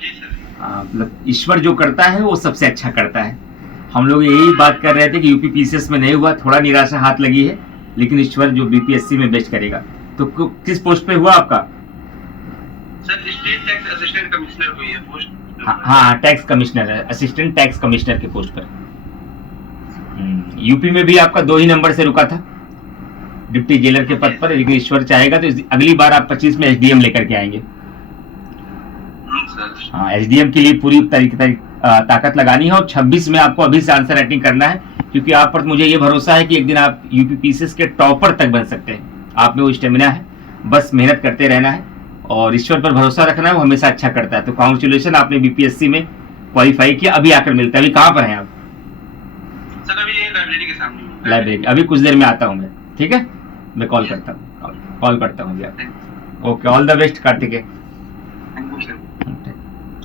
जी sir. मतलब ईश्वर जो करता है वो सबसे अच्छा करता है। हम लोग यही बात कर रहे थे कि यूपी पीसीएस में नहीं हुआ, थोड़ा निराशा हाथ लगी है, लेकिन ईश्वर जो बीपीएससी में बेस्ट करेगा। तो किस पोस्ट पे हुआ आपका? Sir state tax assistant commissioner हुई है पोस्ट। हाँ हाँ, टैक्स कमिश्नर है, असिस्टेंट टैक्स कमिश्नर के पोस्ट पर। यूपी में भी आपका 2 ही नंबर से रुका था डिप्टी जेलर के पद पर, लेकिन ईश्वर चाहेगा तो अगली बार आप 25 में एसडीएम लेकर के आएंगे। सर। हाँ, एसडीएम के लिए पूरी ताकत लगानी है, और 26 में आपको अभी से आंसर राइटिंग करना है, क्योंकि आप पर मुझे ये भरोसा है कि एक दिन आप यूपी पीसीएस के टॉपर तक बन सकते हैं। आप में वो स्टेमिना है, बस मेहनत करते रहना है और ईश्वर पर भरोसा रखना है, वो हमेशा अच्छा करता है। तो कॉन्ग्रेचुलेशन, आपने बीपीएससी में क्वालिफाई किया। अभी आकर मिलता है। अभी कहाँ पर हैं आप? सर अभी ये लाइब्रेरी के सामने। लाइब्रेरी। अभी कुछ देर में आता हूँ मैं, ठीक है? मैं कॉल करता हूँ, कॉल करता हूँ भैया। Okay, all the best Kartikeya. Thank you sir.